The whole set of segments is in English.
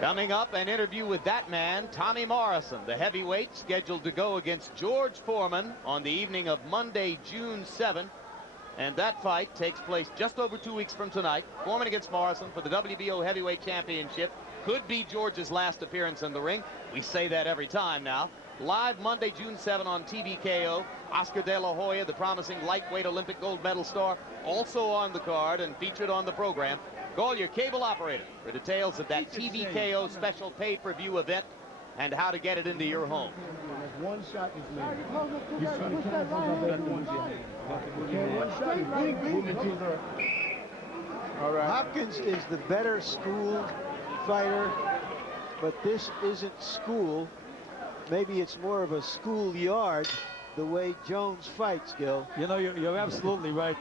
Coming up, an interview with that man, Tommy Morrison, the heavyweight, scheduled to go against George Foreman on the evening of Monday, June 7th. And that fight takes place just over 2 weeks from tonight. Foreman against Morrison for the WBO Heavyweight Championship. Could be George's last appearance in the ring. We say that every time now. Live Monday, June 7 on TVKO. Oscar De La Hoya, the promising lightweight Olympic gold medal star, also on the card and featured on the program. Call your cable operator for details of that TVKO special pay-per-view event and how to get it into your home. One shot is made. He's trying to capitalize on one shot. All right. Hopkins is the better school fighter, but this isn't school. Maybe it's more of a schoolyard the way Jones fights, Gil. You know, you're absolutely right,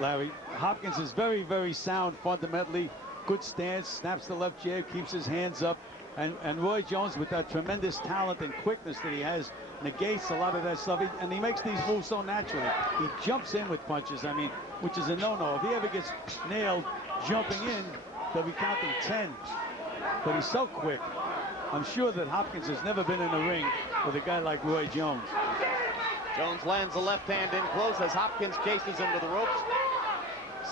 Larry. Hopkins is very, very sound fundamentally. Good stance, snaps the left jab, keeps his hands up. And Roy Jones, with that tremendous talent and quickness that he has, negates a lot of that stuff. And he makes these moves so naturally. He jumps in with punches, I mean, which is a no-no. If he ever gets nailed jumping in, they'll be counting 10. But he's so quick. I'm sure that Hopkins has never been in a ring with a guy like Roy Jones. Jones lands a left hand in close as Hopkins chases him to the ropes.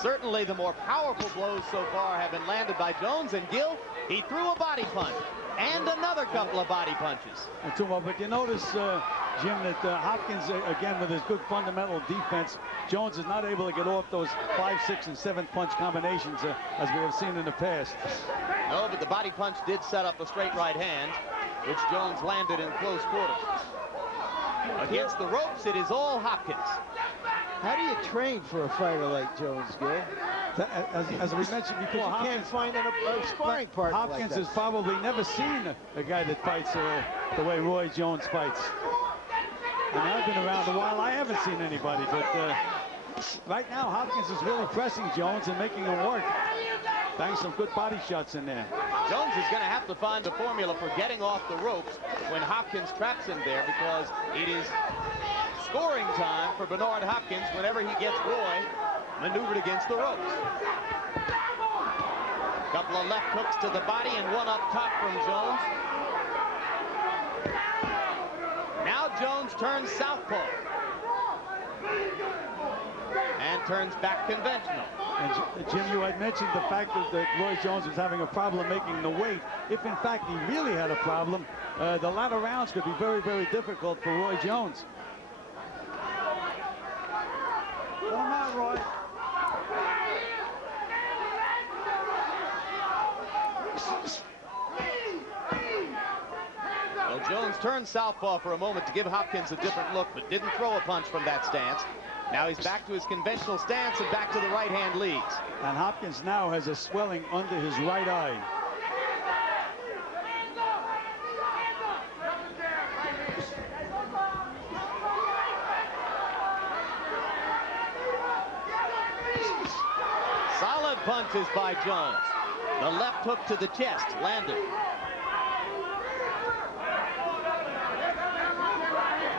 Certainly the more powerful blows so far have been landed by Jones, and Gil, he threw a body punch and another couple of body punches. And two more, but you notice, Jim, that Hopkins, again, with his good fundamental defense, Jones is not able to get off those 5, 6, and 7 punch combinations as we have seen in the past. No, but the body punch did set up a straight right hand, which Jones landed in close quarters. Against the ropes, it is all Hopkins. How do you train for a fighter like Jones, Gil? As we mentioned before, you can't find a sparring partner. Hopkins like that. has probably never seen a guy that fights the way Roy Jones fights. And I've been around a while. I haven't seen anybody, but right now Hopkins is really pressing Jones and making him work. Bang some good body shots in there. Jones is going to have to find a formula for getting off the ropes when Hopkins traps him there, because it is scoring time for Bernard Hopkins whenever he gets Roy maneuvered against the ropes. Couple of left hooks to the body and one up top from Jones. Now Jones turns southpaw and turns back conventional. And Jim, you had mentioned the fact that Roy Jones was having a problem making the weight. If in fact he really had a problem, the latter rounds could be very, very difficult for Roy Jones. Come on, Roy. Well, Jones turned southpaw for a moment to give Hopkins a different look, but didn't throw a punch from that stance. Now he's back to his conventional stance and back to the right hand leads. And Hopkins now has a swelling under his right eye. Solid punches by Jones. The left hook to the chest landed.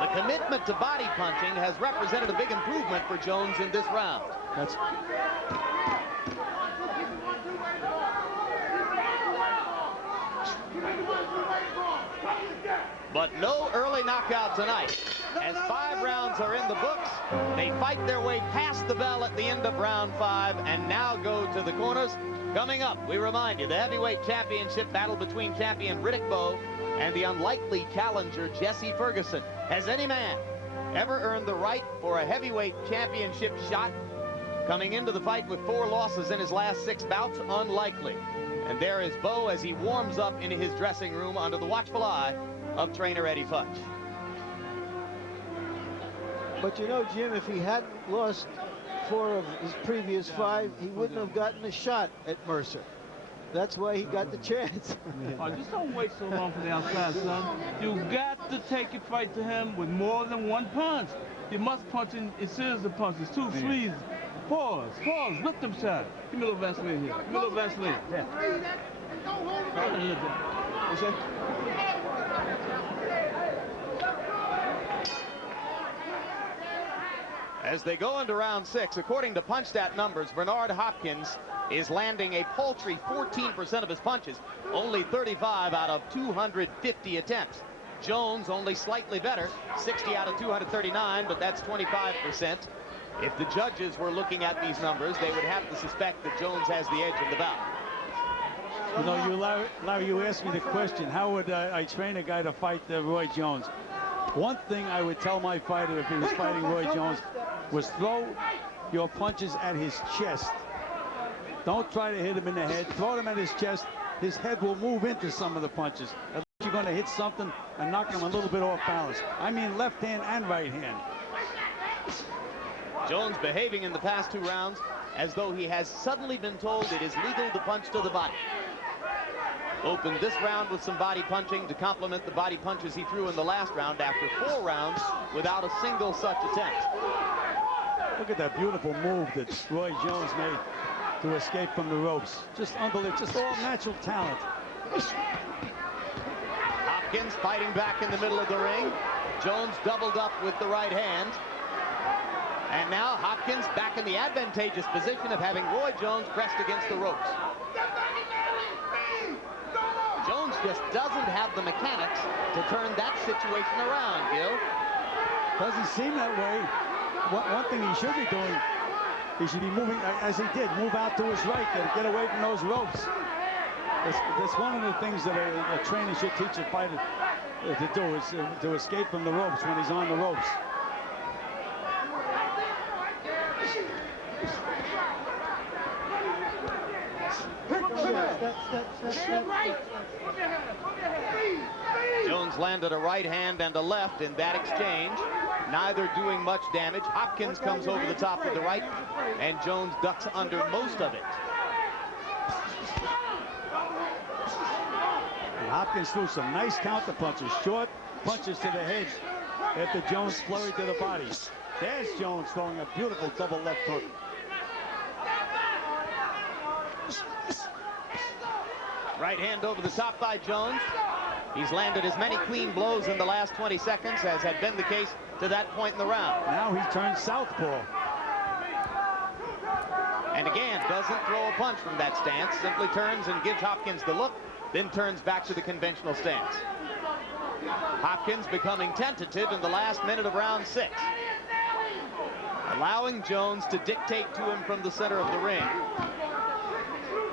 The commitment to body punching has represented a big improvement for Jones in this round. That's but no early knockout tonight. As 5 rounds are in the books, they fight their way past the bell at the end of round 5 and now go to the corners. Coming up, we remind you, the heavyweight championship battle between champion Riddick Bowe and the unlikely challenger Jesse Ferguson. Has any man ever earned the right for a heavyweight championship shot? Coming into the fight with 4 losses in his last 6 bouts, unlikely. And there is Bowe as he warms up in his dressing room under the watchful eye of trainer Eddie Futch. But you know, Jim, if he hadn't lost 4 of his previous 5, he wouldn't have gotten a shot at Mercer. That's why he got the chance. Oh, just don't wait so long for the outside, son. You got to take a fight to him with more than 1 punch. You must punch in series of punches, 2, 3. Pause, lift them shot. Give me a little Vaseline here. Give me a little Vaseline. Yeah. What's that? As they go into round 6, according to PunchStat numbers, Bernard Hopkins is landing a paltry 14% of his punches, only 35 out of 250 attempts. Jones only slightly better, 60 out of 239, but that's 25%. If the judges were looking at these numbers, they would have to suspect that Jones has the edge in the bout. You know, Larry, you asked me the question, how would I train a guy to fight Roy Jones? One thing I would tell my fighter if he was fighting Roy Jones was throw your punches at his chest. Don't try to hit him in the head. Throw them at his chest. His head will move into some of the punches. At least you're going to hit something and knock him a little bit off balance. I mean left hand and right hand. Jones behaving in the past 2 rounds as though he has suddenly been told it is legal to punch to the body. Opened this round with some body punching to complement the body punches he threw in the last round after 4 rounds without a single such attempt. Look at that beautiful move that Roy Jones made to escape from the ropes. Just unbelievable, just all natural talent. Hopkins fighting back in the middle of the ring. Jones doubled up with the right hand. And now Hopkins back in the advantageous position of having Roy Jones pressed against the ropes. Jones just doesn't have the mechanics to turn that situation around, Gil. Doesn't seem that way. One thing he should be doing, he should be moving, as he did, move out to his right to get away from those ropes. That's one of the things that a trainer should teach a fighter to do, is to escape from the ropes when he's on the ropes. Jones landed a right hand and a left in that exchange, neither doing much damage. Hopkins comes over the top with the right, and Jones ducks under most of it. And Hopkins threw some nice counter punches, short punches to the head after Jones flurried to the body. There's Jones throwing a beautiful double left hook. Right hand over the top by Jones. He's landed as many clean blows in the last 20 seconds as had been the case to that point in the round. Now he turns southpaw. And again, doesn't throw a punch from that stance, simply turns and gives Hopkins the look, then turns back to the conventional stance. Hopkins becoming tentative in the last minute of round 6, allowing Jones to dictate to him from the center of the ring.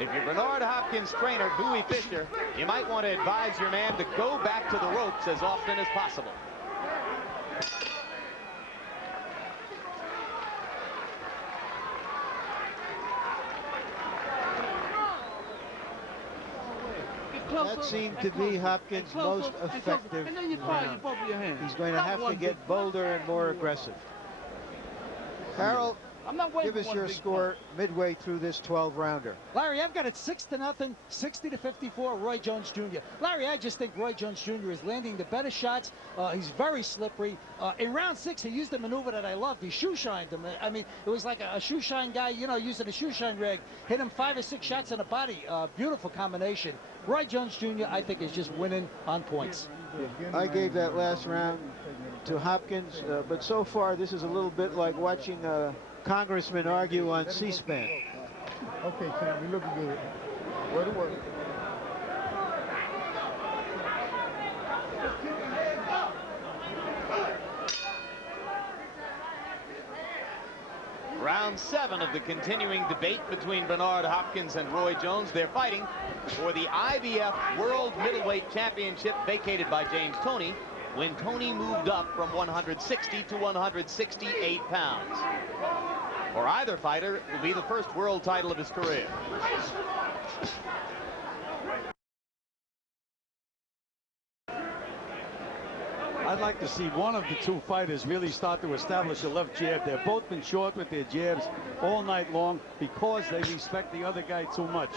If you're Bernard Hopkins' trainer, Bowie Fischer, you might want to advise your man to go back to the ropes as often as possible. That seemed to be Hopkins' most effective round. He's going to have to get bolder and more aggressive. Harold, give us your score midway through this 12-rounder. Larry, I've got it 6-0, 60-54, Roy Jones Jr. Larry, I just think Roy Jones Jr. is landing the better shots. He's very slippery. In round 6, he used a maneuver that I loved. He shoe-shined him. I mean, it was like a shoe-shine guy, you know, using a shoe-shine rig. Hit him 5 or 6 shots in the body. Beautiful combination. Roy Jones Jr., I think, is just winning on points. I gave that last round to Hopkins, but so far this is a little bit like watching congressmen argue on C-SPAN. Okay, Sam, we looking good. Where to work? Round 7 of the continuing debate between Bernard Hopkins and Roy Jones. They're fighting for the IBF World Middleweight Championship vacated by James Toney when Toney moved up from 160 to 168 pounds. For either fighter, it will be the first world title of his career. I'd like to see one of the two fighters really start to establish a left jab. They've both been short with their jabs all night long because they respect the other guy too much.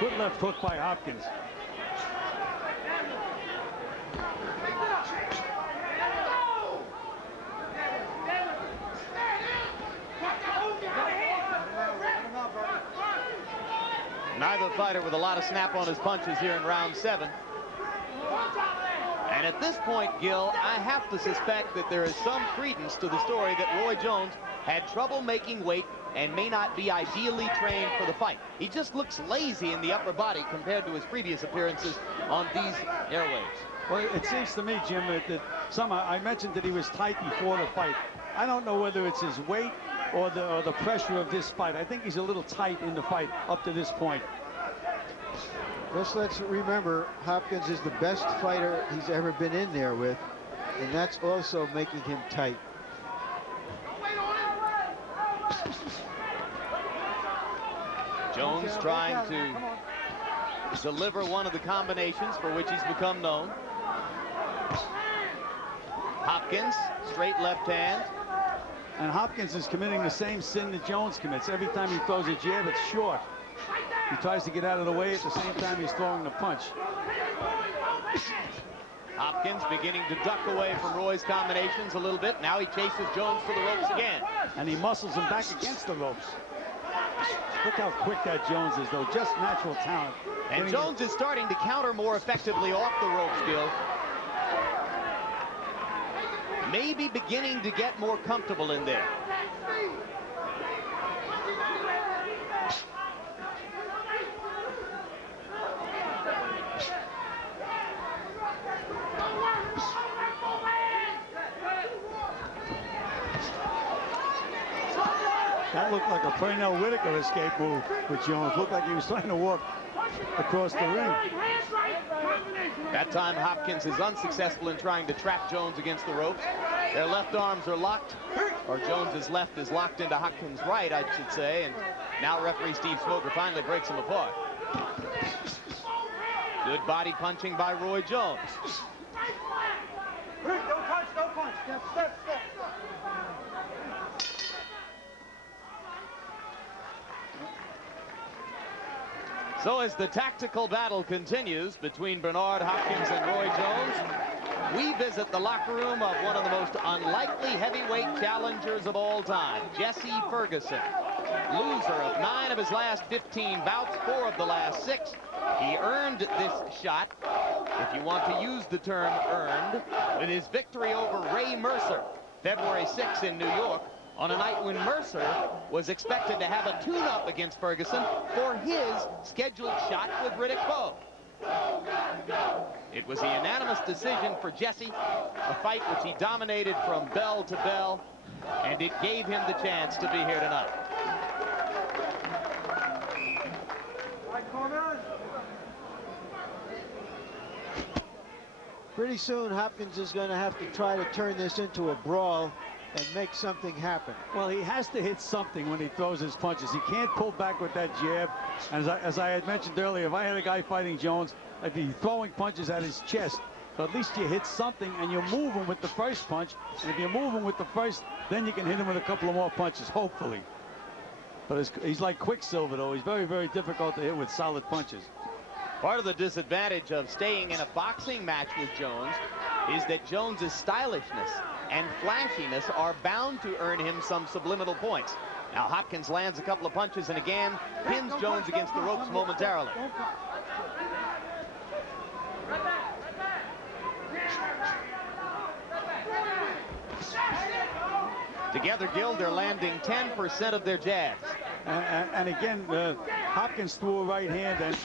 Good left hook by Hopkins. Neither fighter with a lot of snap on his punches here in round 7. And at this point, Gil, I have to suspect that there is some credence to the story that Roy Jones had trouble making weight and may not be ideally trained for the fight. He just looks lazy in the upper body compared to his previous appearances on these airwaves. Well, it seems to me, Jim, that I mentioned that he was tight before the fight. I don't know whether it's his weight or the pressure of this fight. I think he's a little tight in the fight up to this point. Just let's remember, Hopkins is the best fighter he's ever been in there with, and that's also making him tight. Jones trying to deliver one of the combinations for which he's become known. Hopkins, straight left hand. And Hopkins is committing the same sin that Jones commits. Every time he throws a jab, it's short. He tries to get out of the way at the same time he's throwing the punch. Hopkins beginning to duck away from Roy's combinations a little bit. Now he chases Jones to the ropes again. And he muscles him back against the ropes. Look how quick that Jones is, though. Just natural talent. And Jones is starting to counter more effectively off the ropes, Gil. Maybe beginning to get more comfortable in there. That looked like a Pernell Whitaker escape move with Jones. Looked like he was trying to walk across the ring. That time Hopkins is unsuccessful in trying to trap Jones against the ropes. Their left arms are locked, or Jones's left is locked into Hopkins' right, I should say, and now referee Steve Smoker finally breaks them apart. Good body punching by Roy Jones. Don't punch, don't punch. Step. So as the tactical battle continues between Bernard Hopkins and Roy Jones, we visit the locker room of one of the most unlikely heavyweight challengers of all time, Jesse Ferguson. Loser of 9 of his last 15 bouts, 4 of the last 6. He earned this shot, if you want to use the term earned, with his victory over Ray Mercer, February 6 in New York, on a night when Mercer was expected to have a tune-up against Ferguson for his scheduled shot with Riddick Bowe. It was a unanimous decision for Jesse, a fight which he dominated from bell to bell, and it gave him the chance to be here tonight. Pretty soon, Hopkins is going to have to try to turn this into a brawl and make something happen. Well, he has to hit something when he throws his punches. He can't pull back with that jab. And as I had mentioned earlier, if I had a guy fighting Jones, I'd be throwing punches at his chest. So at least you hit something and you move him with the first punch. And if you move him with the first, then you can hit him with a couple of more punches, hopefully. But he's like Quicksilver, though. He's very, very difficult to hit with solid punches. Part of the disadvantage of staying in a boxing match with Jones is that Jones's stylishness and flashiness are bound to earn him some subliminal points. Now Hopkins lands a couple of punches and again pins Jones against the ropes momentarily. Together, Gil, they're landing 10% of their jabs. And again, Hopkins threw a right hand and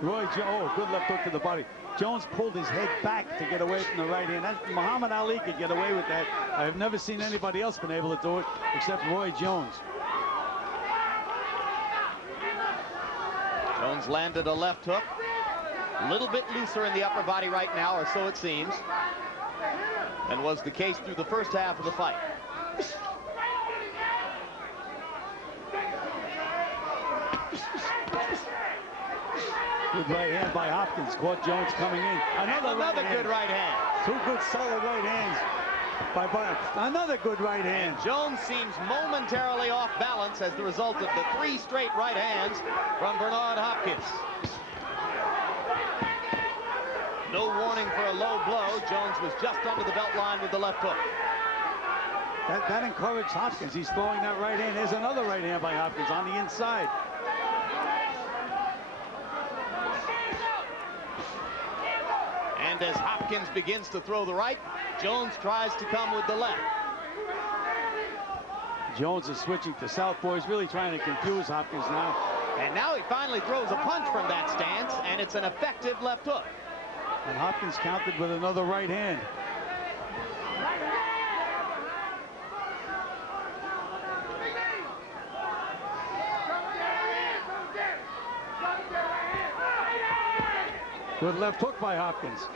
Roy Jones, oh, good left hook to the body. Jones pulled his head back to get away from the right hand. Muhammad Ali could get away with that. I've never seen anybody else been able to do it except Roy Jones. Jones landed a left hook. A little bit looser in the upper body right now, or so it seems, than was the case through the first half of the fight. Good right hand by Hopkins. Caught Jones coming in. Another good right hand. 2 good solid right hands by another good right hand. And Jones seems momentarily off balance as the result of the 3 straight right hands from Bernard Hopkins. No warning for a low blow. Jones was just under the belt line with the left hook. That encouraged Hopkins. He's throwing that right hand. There's another right hand by Hopkins on the inside. And And as Hopkins begins to throw the right, Jones tries to come with the left. Jones is switching to southpaw. He's really trying to confuse Hopkins now. And now he finally throws a punch from that stance, and it's an effective left hook. And Hopkins countered with another right hand. Good left hook by Hopkins.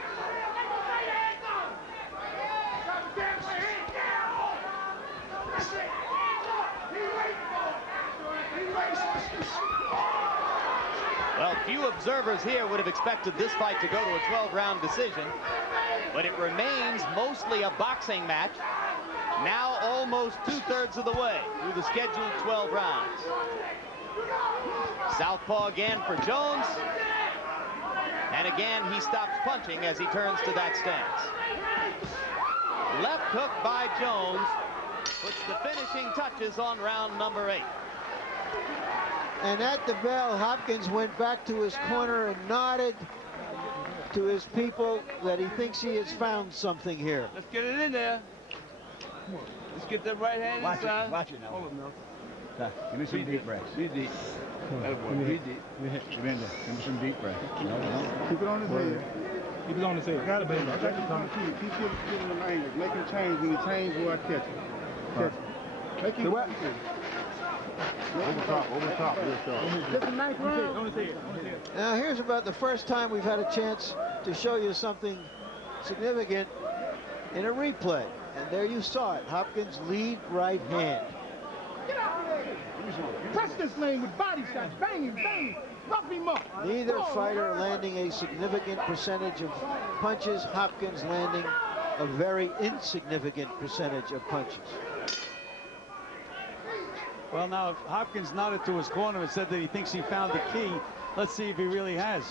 Well, few observers here would have expected this fight to go to a 12-round decision, but it remains mostly a boxing match, now almost 2/3 of the way through the scheduled 12 rounds. Southpaw again for Jones, and again he stops punching as he turns to that stance. Left hook by Jones puts the finishing touches on round number 8. And at the bell, Hopkins went back to his corner and nodded to his people that he thinks he has found something here. Let's get it in there. Let's get that right hand inside. Watch it now. Hold it, Milton. Give me some deep breaths. Be deep. Be deep. Give me some deep breaths. Keep it on his head. Keep it on his head. Got it, baby. Keep getting him angry. Make him change. When he change, we'll catch him. Catch him. Make him what? Over the top. Just a nice round. On his head. Now here's about the first time we've had a chance to show you something significant in a replay. And there you saw it, Hopkins' lead right hand. Get out of there. Touch this lane with body shots. Bang him, bang him. Rough him up. Neither fighter landing a significant percentage of punches. Hopkins landing a very insignificant percentage of punches. Well, now, if Hopkins nodded to his corner and said that he thinks he found the key, let's see if he really has.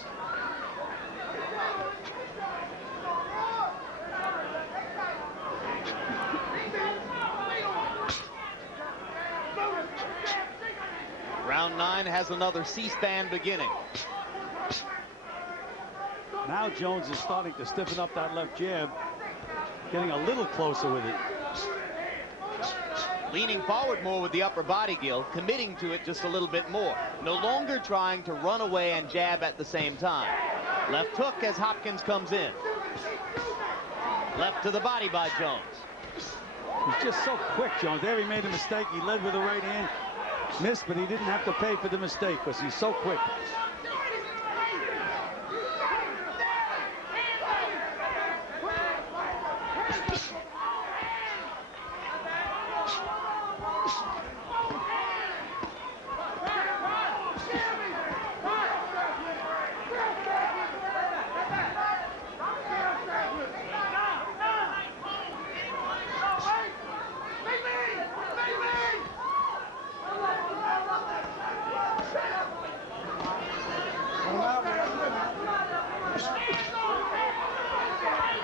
Round 9 has another C-SPAN beginning. Now Jones is starting to stiffen up that left jab, getting a little closer with it. Leaning forward more with the upper body, Gil, committing to it just a little bit more. No longer trying to run away and jab at the same time. Left hook as Hopkins comes in. Left to the body by Jones. He's just so quick, Jones. There he made a mistake. He led with the right hand. Missed, but he didn't have to pay for the mistake because he's so quick.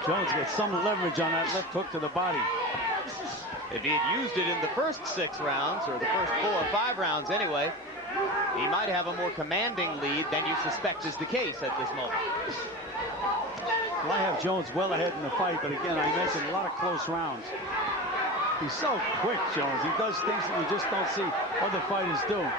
Jones gets some leverage on that left hook to the body. If he had used it in the first 6 rounds, or the first 4 or 5 rounds anyway, he might have a more commanding lead than you suspect is the case at this moment. Well, I have Jones well ahead in the fight, but again, I mentioned a lot of close rounds. He's so quick, Jones. He does things that you just don't see other fighters do.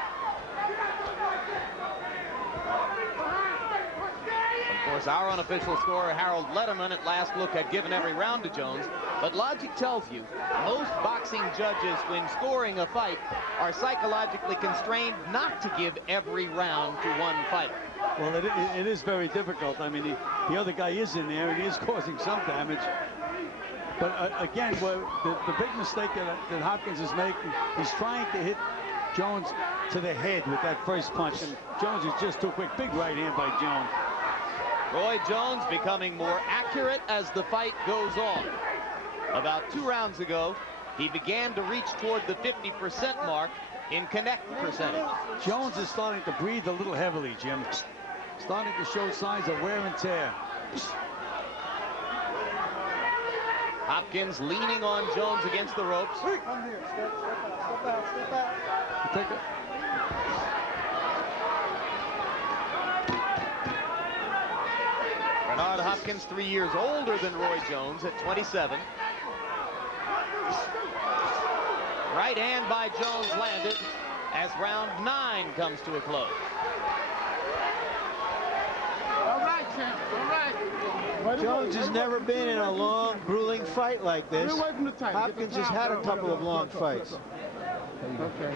Of course, our unofficial scorer, Harold Letterman, at last look had given every round to Jones. But logic tells you most boxing judges, when scoring a fight, are psychologically constrained not to give every round to one fighter. Well, it is very difficult. I mean, the other guy is in there, and he is causing some damage. But again, the big mistake that Hopkins is making, he's trying to hit Jones to the head with that first punch, and Jones is just too quick. Big right hand by Jones. Roy Jones becoming more accurate as the fight goes on. About 2 rounds ago, he began to reach toward the 50% mark in connect percentage. Jones is starting to breathe a little heavily, Jim. Starting to show signs of wear and tear. Hopkins leaning on Jones against the ropes. Come here. Step out. Take a Bernard Hopkins Hopkins 3 years older than Roy Jones at 27. Right hand by Jones landed as round 9 comes to a close. All right, champ. All right. Jones has never been in a long, grueling fight like this. Get away from the tight. Hopkins has had a couple of long fights. Okay.